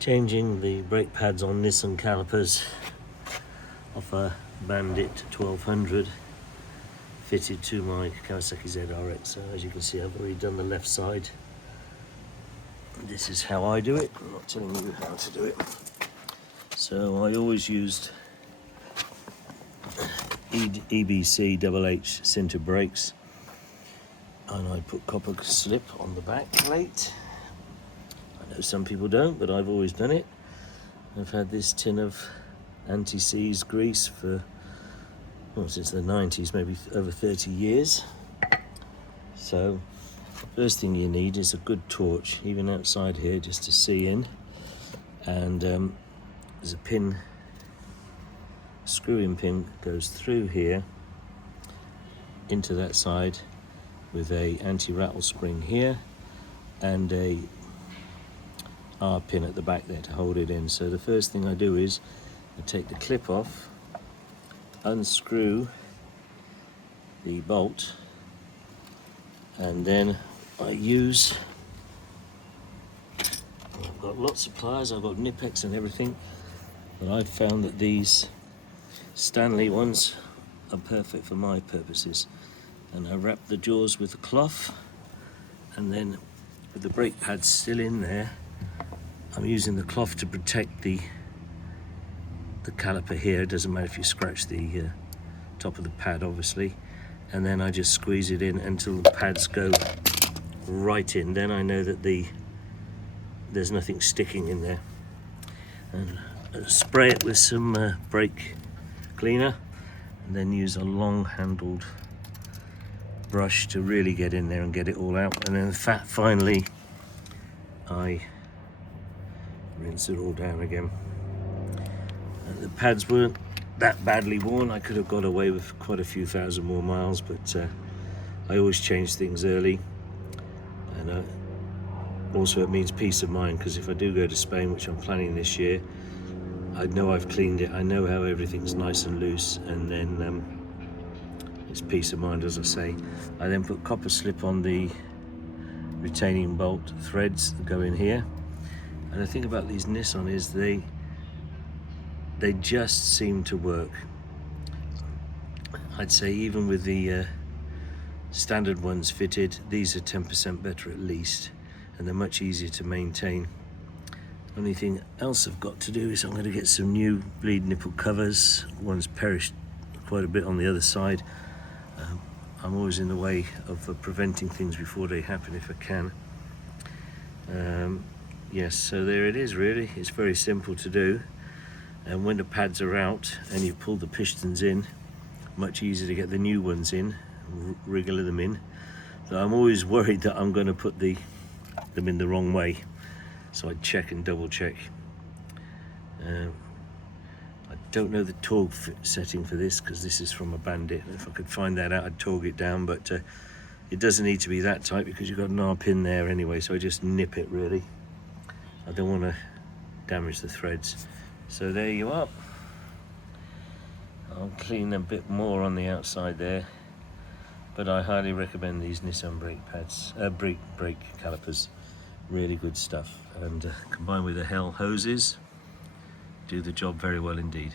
Changing the brake pads on Nissan calipers off a Bandit 1200 fitted to my Kawasaki ZRX. So as you can see, I've already done the left side. This is how I do it. I'm not telling you how to do it. So I always used EBC HH Sinter brakes, and I put copper slip on the back plate. I know some people don't, but I've always done it. I've had this tin of anti-seize grease for, well, since the 90s, maybe over 30 years. So first thing you need is a good torch, even outside here, just to see in. And there's a pin, screw-in pin goes through here into that side with a anti-rattle spring here and a R pin at the back there to hold it in. So the first thing I do is I take the clip off, unscrew the bolt, and then I use, I've got lots of pliers, I've got Nipex and everything, but I've found that these Stanley ones are perfect for my purposes. And I wrap the jaws with a cloth, and then with the brake pads still in there, I'm using the cloth to protect the caliper here. It doesn't matter if you scratch the top of the pad, obviously. And then I just squeeze it in until the pads go right in. Then I know that there's nothing sticking in there. And spray it with some brake cleaner, and then use a long-handled brush to really get in there and get it all out. And then finally, I rinse it all down again. And the pads weren't that badly worn. I could have got away with quite a few thousand more miles, but I always change things early. And also it means peace of mind, because if I do go to Spain, which I'm planning this year, I know I've cleaned it, I know how everything's nice and loose, and then it's peace of mind, as I say. I then put copper slip on the retaining bolt threads that go in here. And the thing about these Nissan is they just seem to work. I'd say even with the standard ones fitted, these are 10% better at least, and they're much easier to maintain. Only thing else I've got to do is I'm going to get some new bleed nipple covers. One's perished quite a bit on the other side. I'm always in the way of preventing things before they happen if I can. Yes, so there it is really. It's very simple to do. And when the pads are out and you pull the pistons in, much easier to get the new ones in, wriggle them in. So I'm always worried that I'm going to put them in the wrong way. So I check and double check. I don't know the torque setting for this, because this is from a Bandit. If I could find that out, I'd torque it down, but it doesn't need to be that tight because you've got an R pin there anyway, so I just nip it really. I don't want to damage the threads. So there you are. I'll clean a bit more on the outside there, but I highly recommend these Nissan brake pads, brake calipers. Really good stuff, and combined with the Hell hoses, do the job very well indeed.